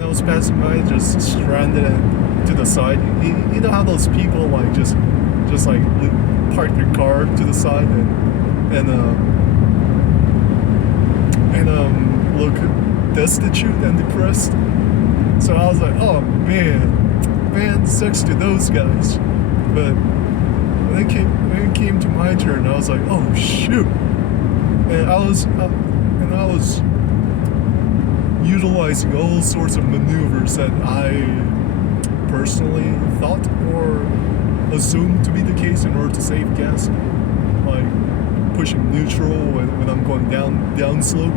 I was passing by, just stranded and to the side. You know how those people like just like park their car to the side and look destitute and depressed. So I was like, oh man, sucks to those guys. But when it came to my turn, I was like, oh shoot, and I was utilizing all sorts of maneuvers that I personally thought or assumed to be the case in order to save gas, like pushing neutral when I'm going down slope,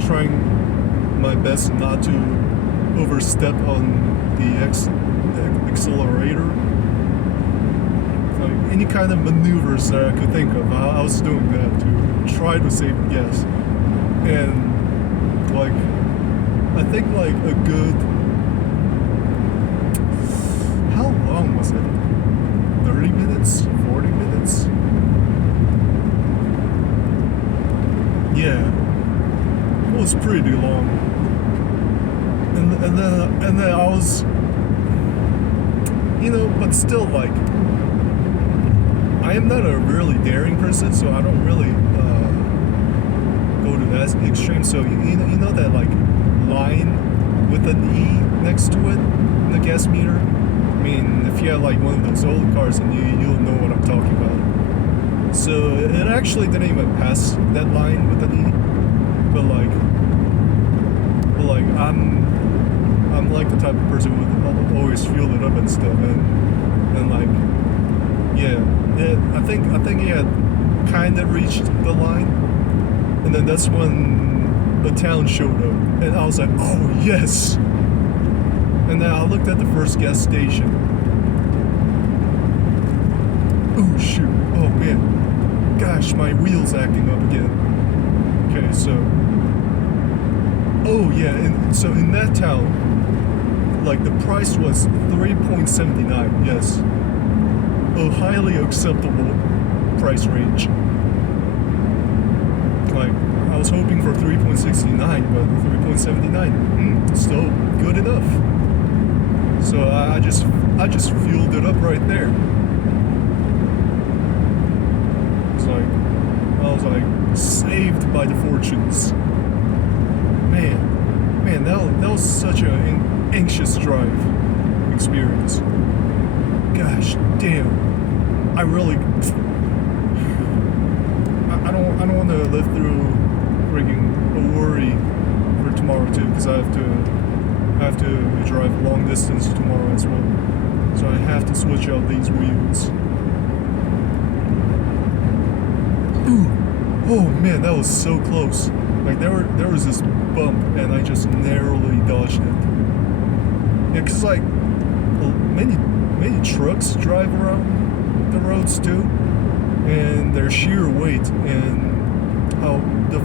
trying my best not to overstep on the accelerator. Like any kind of maneuvers that I could think of, I was doing that to try to save gas. And like I think like a good, how long was it? 30 minutes? 40 minutes? Yeah, it was pretty long. And then I was, but still, like, I am not a really daring person, so I don't really go to that extreme. So you know that like line with an E next to it in the gas meter. I mean, if you have like one of those old cars, and you'll know what I'm talking about. So it actually didn't even pass that line with an E, but like I'm like the type of person who would always fuel it up and stuff, and like, yeah, I think it had kind of reached the line, and then that's when the town showed up, and I was like, oh yes. And then I looked at the first gas station. Oh shoot, oh man, gosh, my wheel's acting up again. Okay, so, oh yeah, and so in that town, like the price was 3.79, yes, a highly acceptable price range. Like, I was hoping for 3.69, but 3.79, still good enough. So I just fueled it up right there. I was like saved by the fortunes. Man, that was such an anxious drive experience. Gosh damn, I really, I don't want to live through freaking a worry for tomorrow too, because I have to drive long distance tomorrow as well. So I have to switch out these wheels. Ooh. Oh man, that was so close. Like there was this bump and I just narrowly dodged it. Yeah, cause like many trucks drive around the roads too, and their sheer weight and how the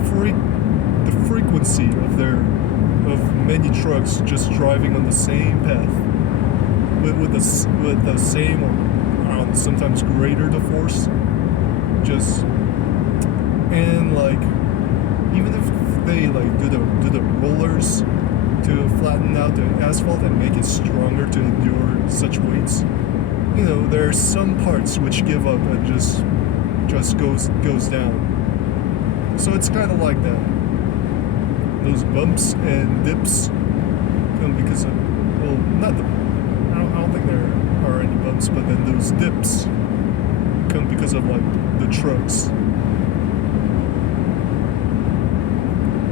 frequency of many trucks just driving on the same path with the same, or I don't know, sometimes greater the force. Just, and like, even if they like do the rollers to flatten out the asphalt and make it stronger to endure such weights, there are some parts which give up and just goes down. So it's kind of like that. Those bumps and dips come because of, well, not the, I don't think there are any bumps, but then those dips come because of like the trucks.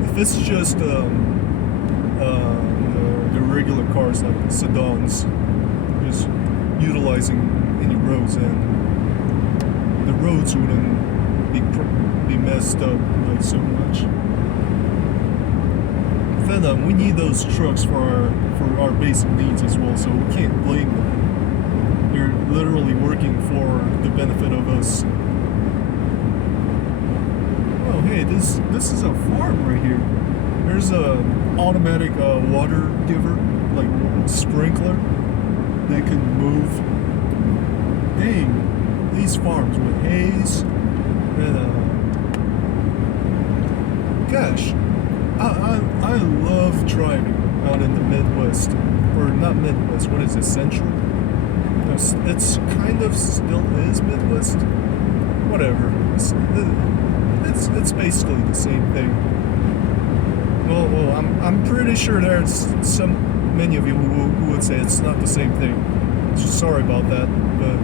If it's just the regular cars like sedans, just utilizing any roads, and the roads wouldn't be messed up like so much. Then we need those trucks for our basic needs as well, so we can't blame them. They're literally working for the benefit of us. Oh hey, this is a farm right here. There's a automatic water giver, like sprinkler, that can move. Dang, these farms with haze and gosh, I love driving out in the Midwest, or not Midwest. What is it? Central? No, it's kind of still is Midwest. Whatever. It's basically the same thing. Well, I'm pretty sure there's many of you who would say it's not the same thing. Just sorry about that, but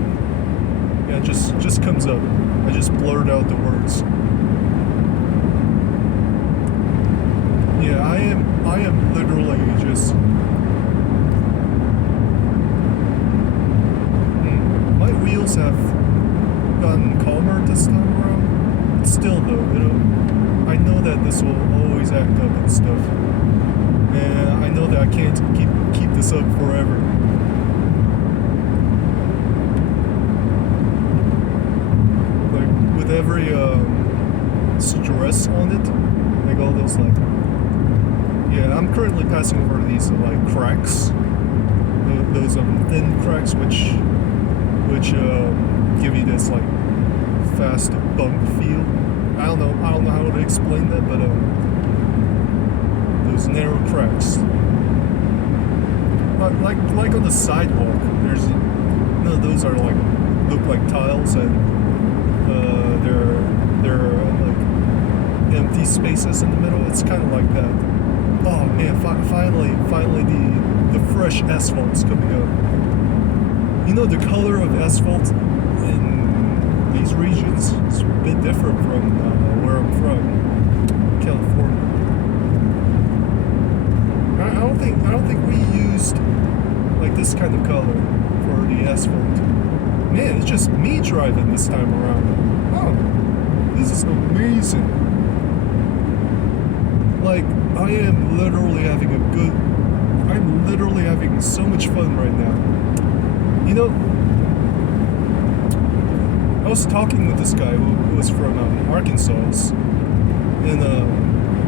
yeah, it just comes up. I just blurred out the words. Yeah, I am literally just. My wheels have gotten calmer this time around. But still, though, I know that this will always act up and stuff, and I know that I can't keep this up forever. Like with every stress on it, like all those like. Yeah, I'm currently passing over these like cracks, those thin cracks, which give you this like fast bump feel. I don't know how to explain that, but those narrow cracks, like on the sidewalk. There's those are like look like tiles, and they're like empty spaces in the middle. It's kind of like that. Oh man, finally the fresh asphalt's coming up. You know, the color of asphalt in these regions is a bit different from where I'm from, California. I don't think we used like this kind of color for the asphalt. Man, it's just me driving this time around. Oh, this is amazing. Like, I'm literally having so much fun right now. You know, I was talking with this guy who was from Arkansas, and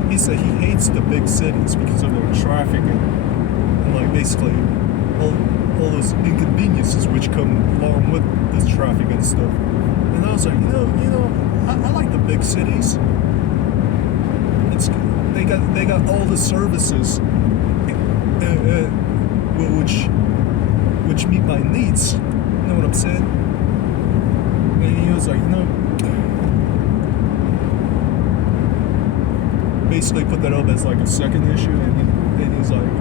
he said he hates the big cities because of their traffic and like basically all those inconveniences which come along with this traffic and stuff. And I was like, I like the big cities. They got all the services which meet my needs. You know what I'm saying? And he was like, basically put that up as like a second issue, and he's like,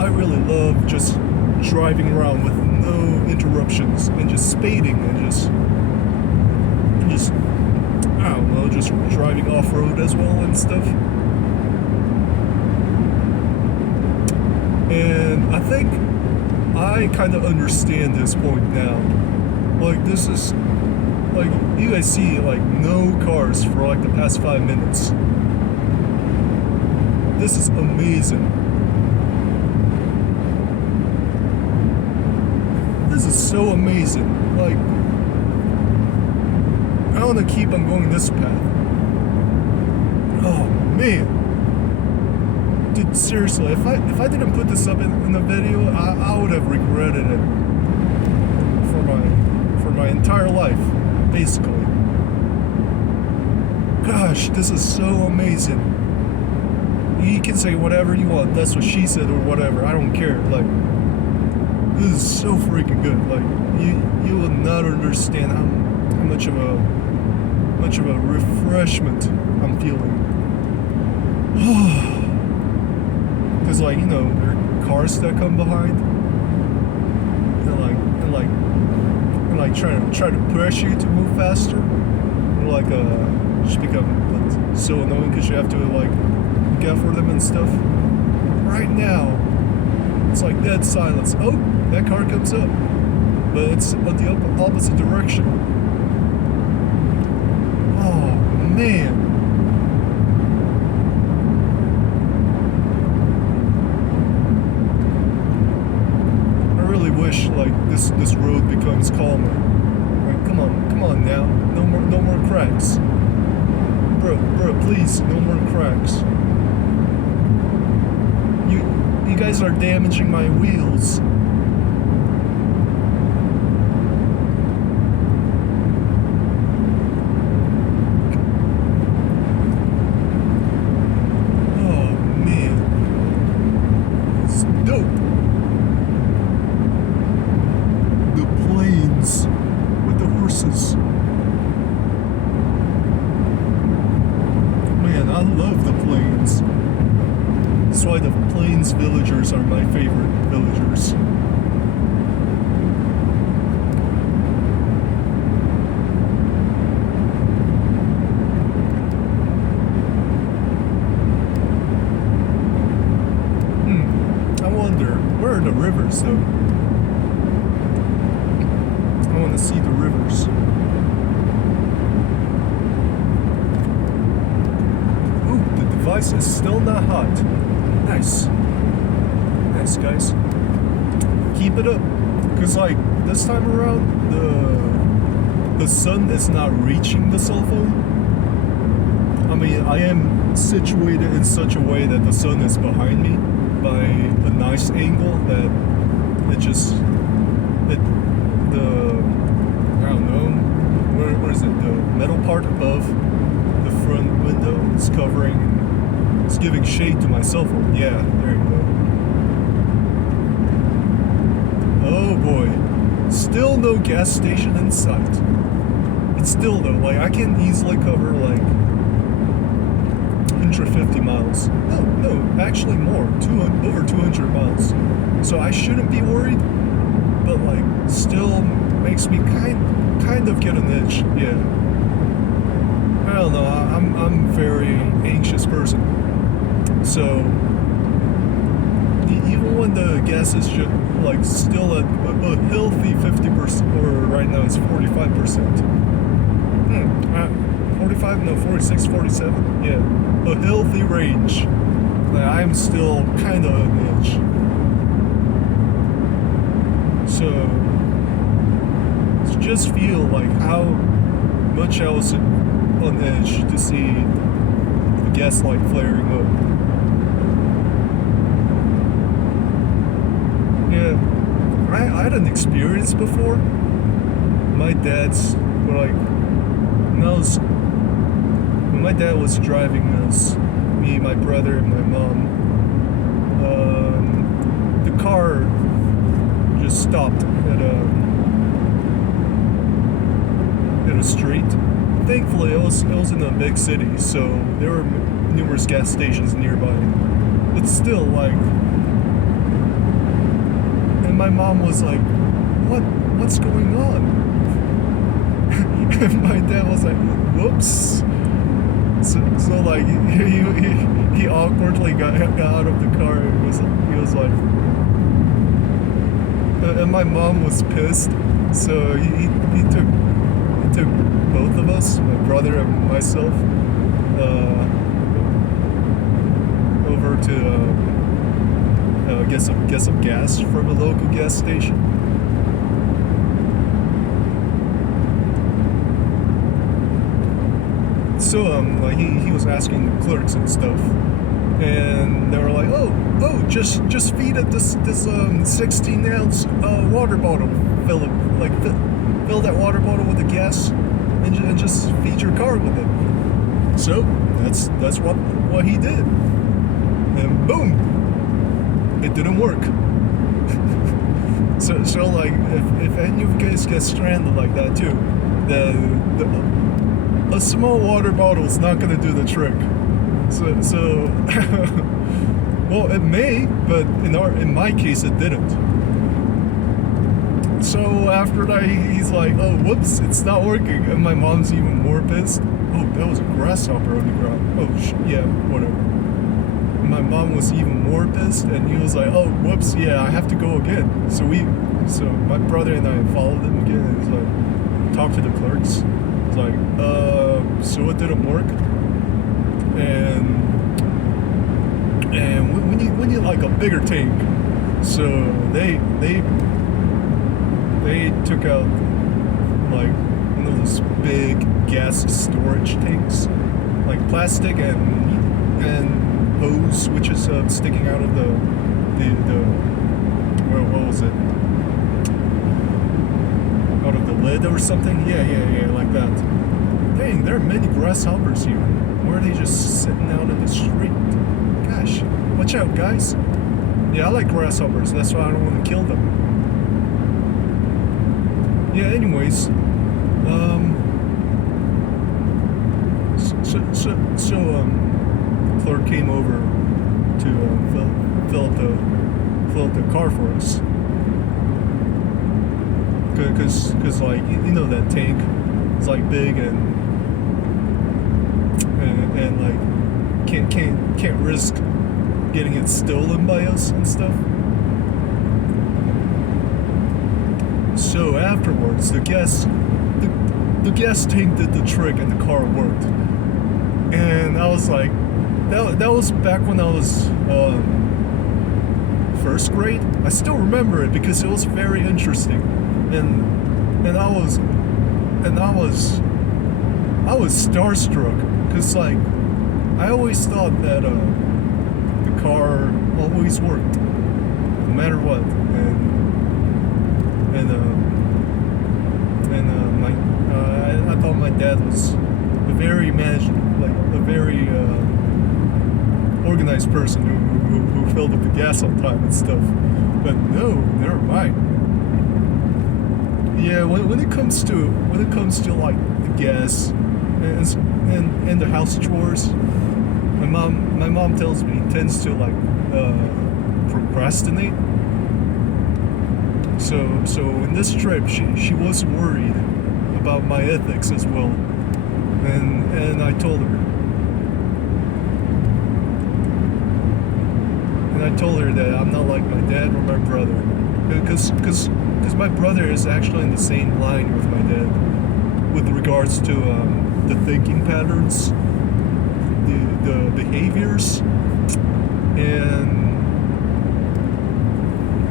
I really love just driving around with no interruptions and just spading and just I don't know, just driving off-road as well and stuff. And I think I kind of understand this point now. Like, this is, like, you guys see, like, no cars for, like, the past 5 minutes. This is amazing. This is so amazing. Like, I want to keep on going this path. Oh man, dude, seriously, if I didn't put this up in the video, I would have regretted it for my entire life, basically. Gosh, this is so amazing. You can say whatever you want. That's what she said, or whatever. I don't care. Like, this is so freaking good. Like, you will not understand how much of a refreshment I'm feeling. Because, like, there are cars that come behind and like try to press you to move faster. And like just become so annoying because you have to like look out for them and stuff. Right now, it's like dead silence. Oh, that car comes up, but it's on the opposite direction. Oh man. I really wish like this road becomes calmer. Like, come on now. No more cracks. Bro, please, no more cracks. You guys are damaging my wheels. I love the plains. That's why the plains villagers are my favorite villagers. I wonder, where are the rivers though? I want to see the rivers. Ooh, the device is still not hot. Nice. Nice, guys. Keep it up. Because, like, this time around, the sun is not reaching the cell phone. I mean, I am situated in such a way that the sun is behind me by a nice angle that it just, I don't know, where is it? The metal part above the front window is covering, it's giving shade to my cell phone. Yeah, there you go. Oh boy. Still no gas station in sight. It's still though, like I can easily cover like 150 miles. No, actually more. Over 200 miles. So I shouldn't be worried, but like still makes me kind of get an itch. Yeah. I don't know. I'm a very anxious person. So even when the gas is just like still at a healthy 50%, or right now it's 45%. 45? No, 46, 47. Yeah, a healthy range. Like, I'm still kind of on edge. So just feel like how much I was on edge to see the gas light flaring up. Yeah, I had an experience before. My dad's like, when my dad was driving us, me, my brother, and my mom, the car just stopped at a street. Thankfully, it was in a big city, so there were numerous gas stations nearby. But still, like, and my mom was like, "What's going on?" And my dad was like, "Whoops." So like he awkwardly got out of the car and he was like, and my mom was pissed, so he took both of us, my brother and myself, over to get some gas from a local gas station. So like he was asking the clerks and stuff, and they were like, oh, just feed it this 16-ounce water bottle. Fill that water bottle with the gas, and just feed your car with it. So that's what he did, and boom, it didn't work. so like if any of you guys get stranded like that too, a small water bottle is not going to do the trick. So well, it may, but in my case, it didn't. So after that, he's like, "Oh, whoops, it's not working," and my mom's even more pissed. Oh, that was a grasshopper on the ground. Oh, yeah, whatever. And my mom was even more pissed, and he was like, "Oh, whoops, yeah, I have to go again." So my brother and I followed him again, and he's like, talked to the clerks. It's like, so it didn't work, and we need like a bigger tank. So they took out like one of those big gas storage tanks, like plastic and hose, which is sticking out of the what was it? Out of the lid or something? Yeah, like that. Dang, there are many grasshoppers here. Why are they just sitting out in the street? Gosh, watch out, guys. Yeah, I like grasshoppers. That's why I don't want to kill them. Yeah, anyways. So clerk came over to fill up the car for us. Cause like you know that tank, it's like big and like can't risk getting it stolen by us and stuff. So afterwards, the gas tank did the trick and the car worked. And I was like, that was back when I was first grade. I still remember it because it was very interesting, and I was starstruck because like I always thought that the car always worked no matter what, I thought my dad was a very organized person who filled up the gas on time and stuff. But no, never mind. Yeah, when it comes to like the gas and the house chores, my mom tells me tends to like procrastinate. So in this trip, she was worried about my ethics as well, and I told her. And I told her that I'm not like my dad or my brother, because my brother is actually in the same line with my dad with regards to the thinking patterns, the behaviors,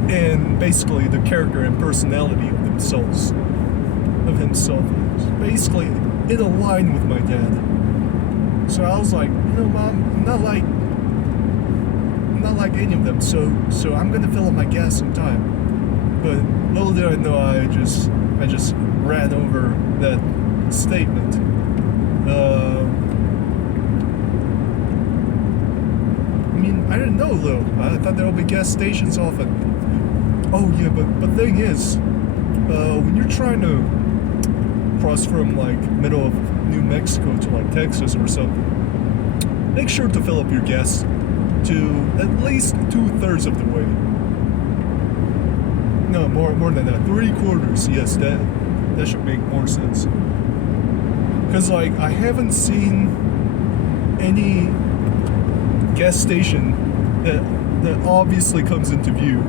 and basically the character and personality of himself, basically in a line with my dad. So I was like, Mom, I'm not like any of them, so I'm gonna fill up my gas in time. But little did I know, I just ran over that statement. I mean, I didn't know though. I thought there would be gas stations often. Oh yeah, but thing is, when you're trying to cross from like middle of New Mexico to like Texas or something, make sure to fill up your gas to at least 2/3 of the way. No, more than that. 3/4. Yes, that should make more sense. Cause like I haven't seen any gas station that obviously comes into view.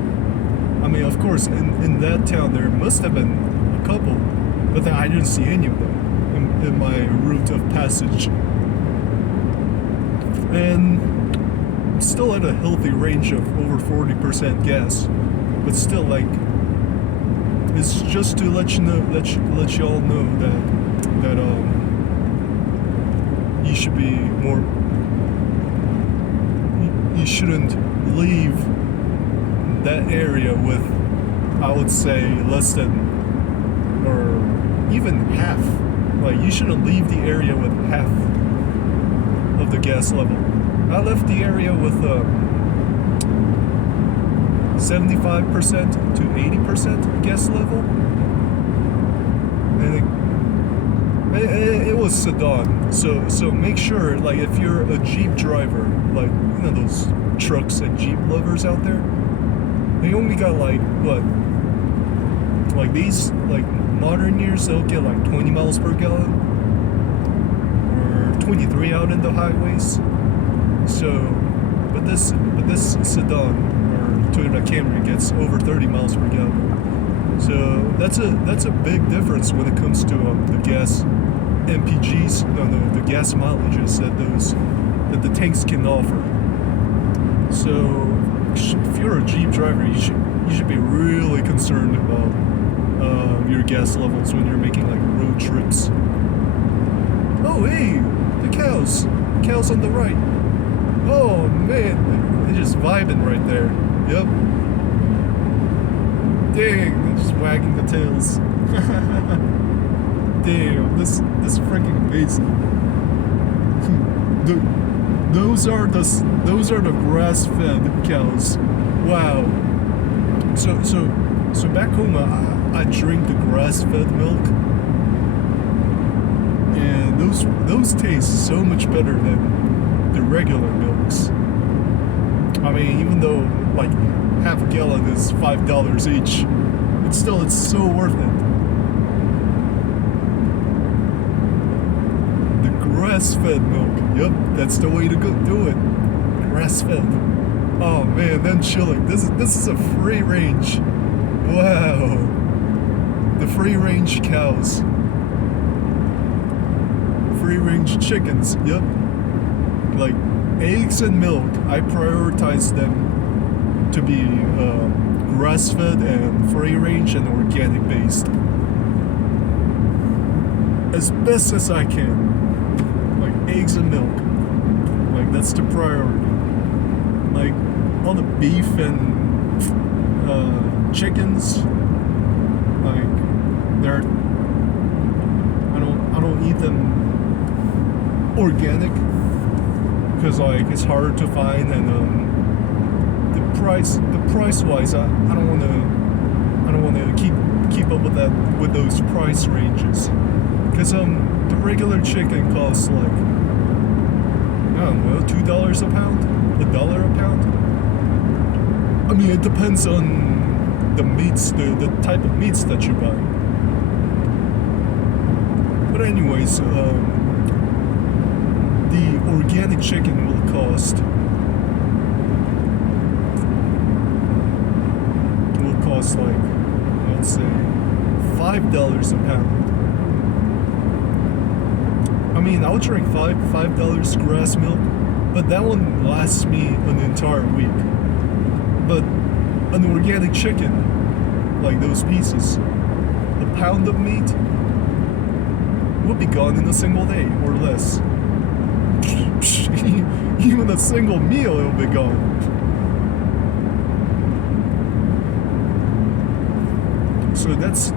I mean, of course, in that town there must have been a couple, but then I didn't see any of them in my route of passage. And still at a healthy range of over 40% gas, but still like it's just to let you all know that you should be more. You shouldn't leave that area with, I would say, less than or even half. Like you shouldn't leave the area with half of the gas level. I left the area with 75% to 80% gas level, and it was sedan. So make sure, like, if you're a Jeep driver, like those trucks and Jeep lovers out there, they only got like what, like these like modern years, they'll get like 20 miles per gallon or 23 out in the highways. So, but this sedan or Toyota Camry gets over 30 miles per gallon. So that's a big difference when it comes to the gas MPGs, the gas mileages that the tanks can offer. So if you're a Jeep driver, you should be really concerned about your gas levels when you're making like road trips. Oh hey, the cows on the right. Oh man, they're just vibing right there. Yep. Dang, they're just wagging the tails. Damn, this is freaking amazing. Those are the grass-fed cows. Wow. So back home, I drink the grass-fed milk, and those taste so much better the regular milks. I mean, even though like half a gallon is $5 each, but still it's so worth it. The grass-fed milk. Yep, that's the way to go do it. Grass-fed. Oh man, then chilling. This is a free range. Wow. The free range cows. Free range chickens. Yep. Like eggs and milk, I prioritize them to be grass-fed and free range and organic based. As best as I can. Like eggs and milk. Like that's the priority. Like all the beef and chickens, like they're I don't eat them organic because like it's hard to find, and the price wise I don't want to keep up with that, with those price ranges, because the regular chicken costs like I don't know, $2 a pound, $1 a pound. I mean, it depends on the meats, the type of meats that you buy. But anyways, the organic chicken will cost like, let's say, $5 a pound. I mean, I'll drink $5 grass milk, but that one lasts me an entire week. But an organic chicken, like those pieces, a pound of meat would be gone in a single day or less. Even a single meal, it'll be gone. So that's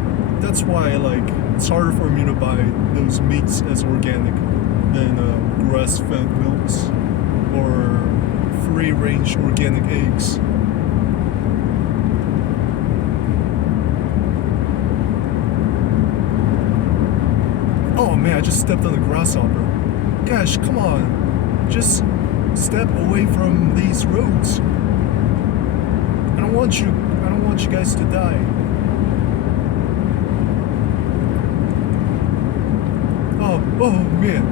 why like it's harder for me to buy those meats as organic than grass-fed milks or free-range organic eggs. Oh man, I just stepped on a grasshopper. Gosh, come on. Just step away from these roads. I don't want you guys to die. Oh man.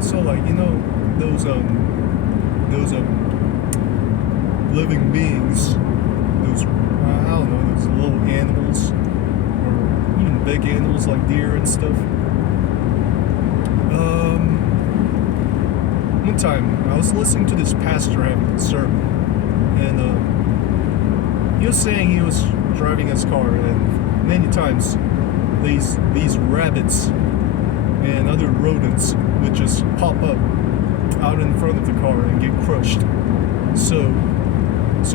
So like, you know, those living beings, those I don't know, those little animals, or even big animals like deer and stuff. One time I was listening to this pastor having a sermon, and he was saying he was driving his car, and many times these rabbits and other rodents would just pop up out in front of the car and get crushed. So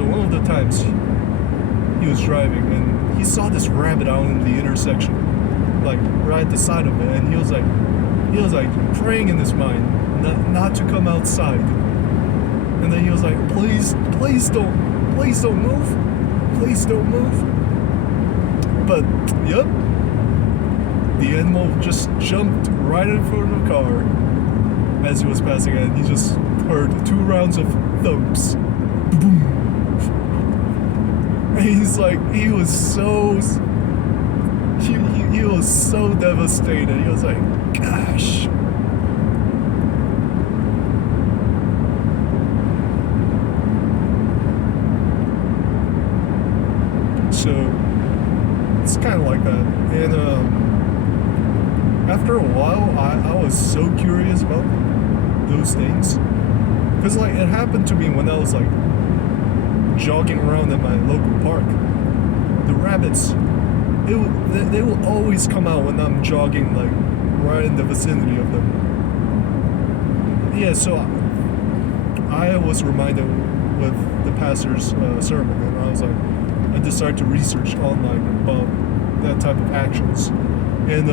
one of the times he was driving and he saw this rabbit out in the intersection, like right at the side of it, and he was like praying in his mind not to come outside. And then he was like, please don't move. Please don't move. But yep, the animal just jumped right in front of the car as he was passing it, and he just heard 2 rounds of thumps. Boom. And he's like, he was so devastated. He was like, gosh. So it's kind of like that. And after a while, I was so curious about those things, because like it happened to me when I was like jogging around in my local park. The rabbits, they will always come out when I'm jogging like right in the vicinity of them. Yeah, so I was reminded with the pastor's sermon, and I was like, I decided to research online about that type of actions, and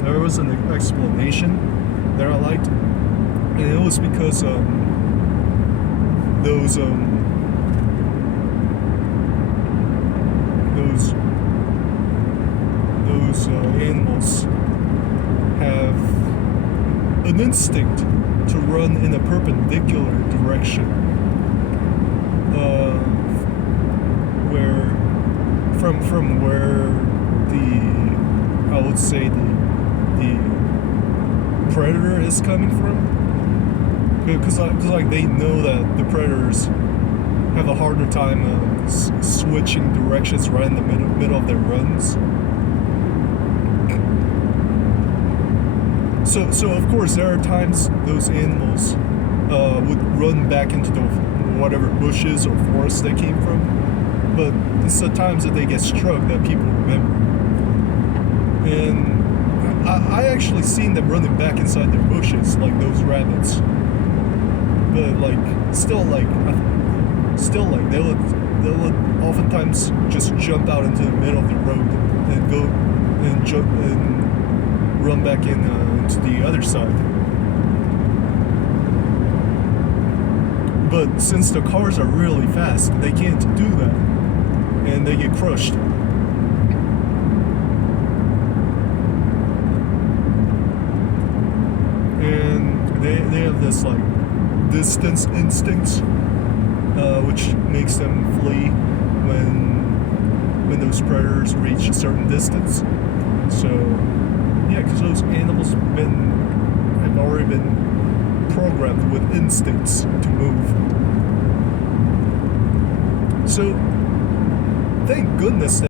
there was an explanation that I liked, and it was because those animals have a an instinct to run in a perpendicular direction, where from where I would say the predator is coming from, because like they know that the predators have a harder time switching directions right in the middle of their runs. So of course there are times those animals would run back into the whatever bushes or forest they came from, but it's the times that they get struck that people remember. And I actually seen them running back inside their bushes like those rabbits, but like still like they would oftentimes just jump out into the middle of the road and go and jump and run back into the other side. But since the cars are really fast, they can't do that, and they get crushed. And they have this like distance instincts, which makes them flee when those predators reach a certain distance. So yeah, because those animals have already been programmed with instincts to move. So thank goodness that